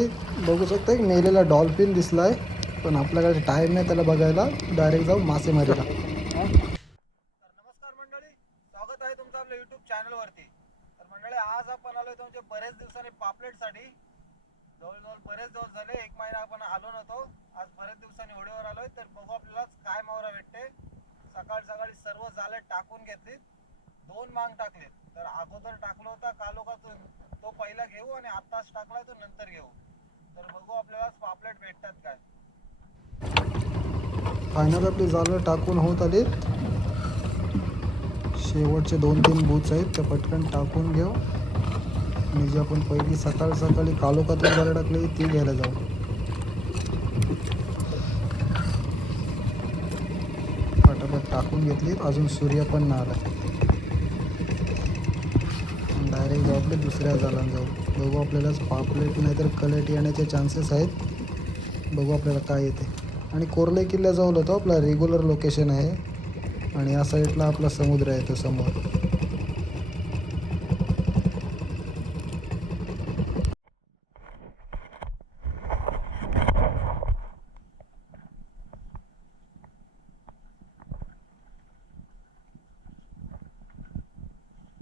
मंडळी बघू शकता एक मेलेला डॉल्फिन दिसला आहे, पण आपल्याकडे टाईम नाही त्याला बघायला. डायरेक्ट जाऊ मासेमारीला. नमस्कार मंडळी, स्वागत आहे तुमचं आपल्या युट्यूब चॅनलवरती. तर मंडळी आज आपण आलोय तुमच्या बरेच दिवसांनी पापलेटसाठी. जवळजवळ बरेच दिवस झाले, 1 महिना आपण आलो नव्हतो. आज बरेच दिवसांनी होडीवर आलोय, तर बघू आपल्याला काय मावरा भेटते. सकाळ सकाळी सर्व जाळे टाकून घेतलीत, 2 मांग टाकलेत. तर अगोदर टाकलं होता कालोखातून, तो पहिला घेऊ आणि आत्ताच टाकलाय तो नंतर घेऊ. तर बघू आपल्याला पापलेट भेटतात काय. फायनल आपली जाळं टाकून होत आली. शेवटचे 2-3 बूच आहेत त्या पटकन टाकून घेऊ आणि जी आपण पहिली सकाळ सकाळी कालोखातून जाळं टाकली ती घ्यायला जाऊ. पटापट टाकून घेतली, अजून सूर्य पण नाही आला. डायरेक्ट जाऊ आपल्या दुसऱ्या जाळाला जाऊ. बघू आपल्याला पापलेट नाही तर कलेट येण्याचे चान्सेस आहेत. बघू आपल्याला काय येते. आणि कोर्ले किल्ल्याजवळ होतो आपला रेग्युलर लोकेशन आहे आणि या साईडला आपला समुद्र आहे तो समोर.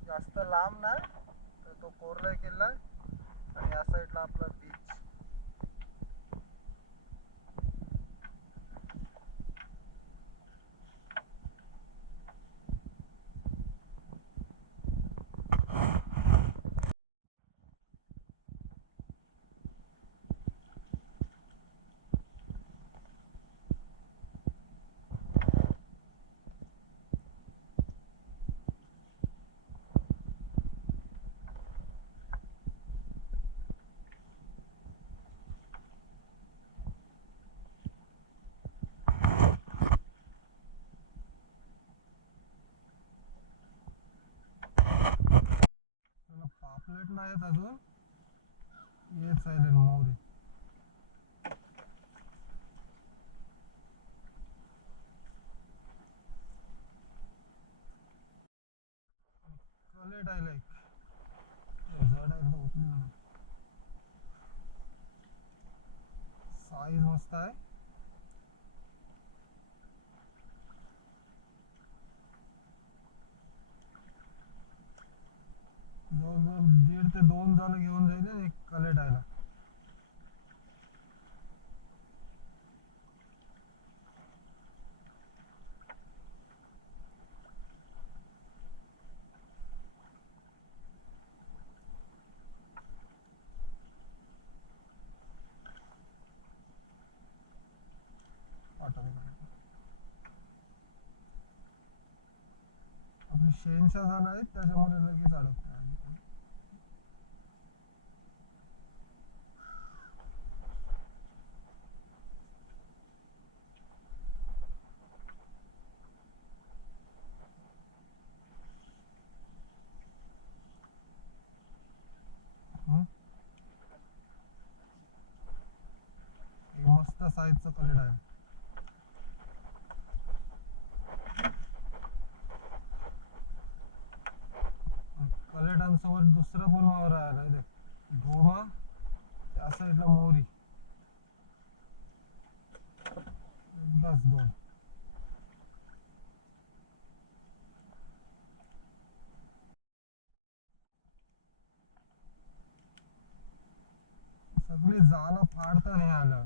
जास्त लांब ना, तर तो कोरला किल्ला आणि या साईडला आपला बीच. पापलेट नाही येत अजून, येत आहे मोहरी. कलेट आहे लाईक जड आहे, ओपनिंग साईज मस्त आहे. जवळजवळ 1.5 ते 2 जाळं घेऊन जाईल एक कलेट आहे. आपली शेनशा झाला आहे त्याच्यामुळे लगेच अडकते. मस्त साईजचं कलेट आहे. कलेटांसोबत दुसरं पण वावर आहे ढोमा, त्या साईडला मोहरी. एकदाच 2. सगळी जाळं फाडता नाही आलं.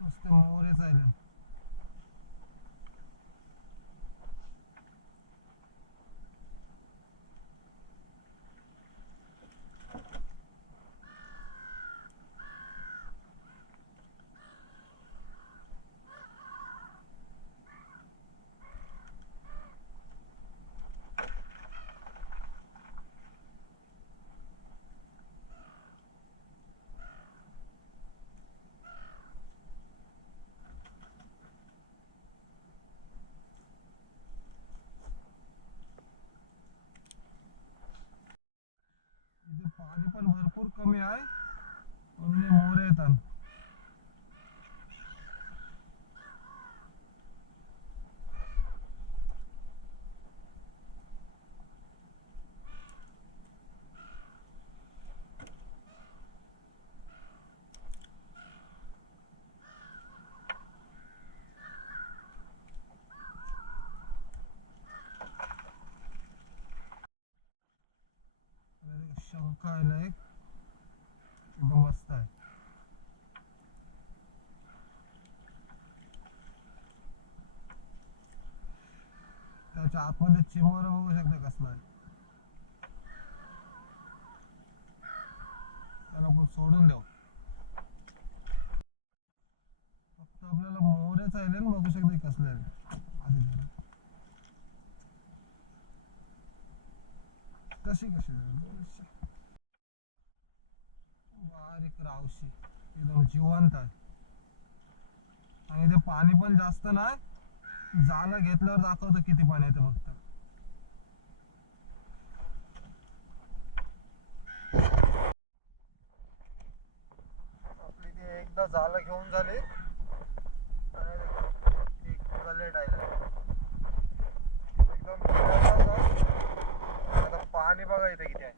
नुसते मोहरेच आहे. पाणी पण भरपूर कमी आहे म्हणून मोरे येतात. शंख आहे एक एकदम मस्त आहे. त्याच्या आतमध्ये चिमोर बघू शकता कसला आहे. त्याला आपण सोडून देऊ. फक्त आपल्याला मोरेच आहे ना, बघू शकता कसले आहे. आधी जरा कशी बारीक रावशी एकदम जिवंत आहे. आणि ते पाणी पण जास्त नाही. जाळं घेतल्यावर दाखवतं किती पाणी येतं फक्त. आपली ती एकदा जाळं घेऊन झाली आणि एक गलेट आहे एकदम आता पाणी बघा इथे किती आहे.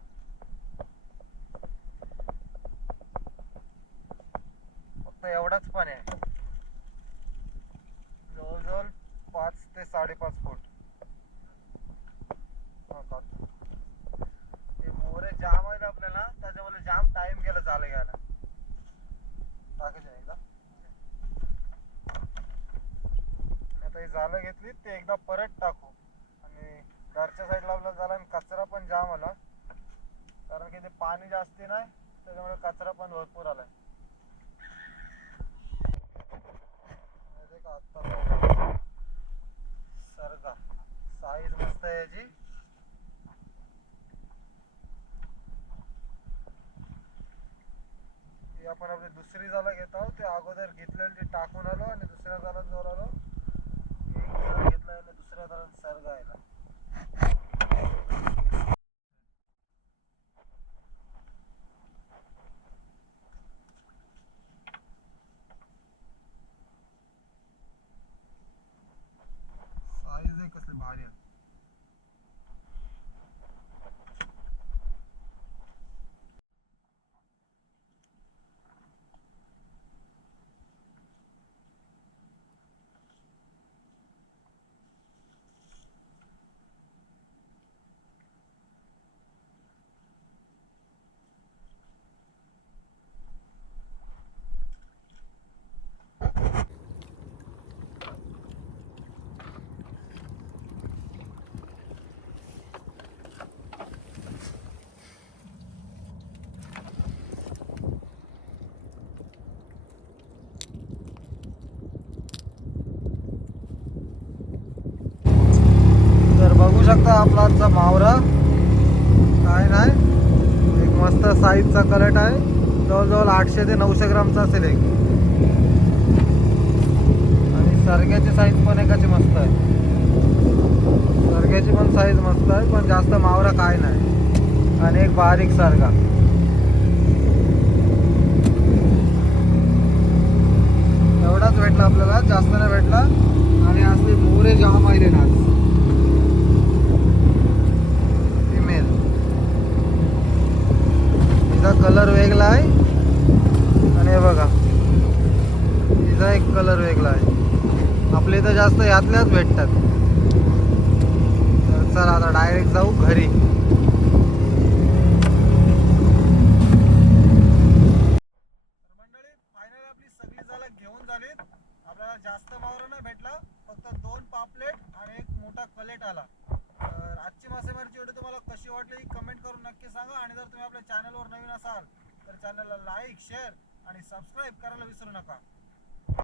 फक्त एवढाच पाणी आहे. जवळजवळ 5 ते 5.5 फूट. हे मोरे जाम आहे आपल्याला, त्याच्यामुळे जाम टाइम गेला झालं घ्यायला. टाकायचं एकदा. आता ही जाळं घेतली ते एकदा परत टाकू. आणि घरच्या साईडला आपल्याला झाला आणि कचरा पण जाम आला, कारण की ते पाणी जास्ती नाही त्याच्यामुळे कचरा पण भरपूर आलाय. सरगा साईज मस्त आहे याची. ती आपण आपली दुसरी जाळं घेत आहोत. ते अगोदर घेतलेली ती टाकून आलो आणि दुसऱ्या जाळ्यात जोर आलो. एक जाळं घेतलं आणि दुसऱ्या जाळ्यात सरगा आला. साईज आहे कसली भारी आहे. बघू शकता आपला आजचा मावरा काय नाही. एक मस्त साईजचा कलट आहे. जवळजवळ 800 ते 900 ग्रामचा असेल एक. आणि सरग्याची साईज पण एकाची मस्त आहे. सरग्याची पण साईज मस्त आहे, पण जास्त मावरा काय नाही. आणि एक बारीक सरगा. एवढाच भेटला आपल्याला, जास्त नाही भेटला. आणि असले मोरे जाम आले ना. कलर वेगळा आहे आणि हे बघा तिचा एक कलर वेगळा आहे. आपल्या इथं जास्त यातल्याच भेटतात. तर चला आता डायरेक्ट जाऊ घरी. मंडळी फायनली आपली सगळी जाळं घेऊन झालीत. आपल्याला जास्त मावरा नाही भेटला, फक्त 2 पापलेट आणि एक मोठा कलेट आला. तर आजची मासेमारीची व्हिडिओ तुम्हाला कशी वाटली कमेंट करून नक्की सांगा. आणि जर तुम्ही आपल्या चॅनलवर नवीन असाल तर चॅनलला लाईक, शेअर आणि सबस्क्राईब करायला विसरू नका.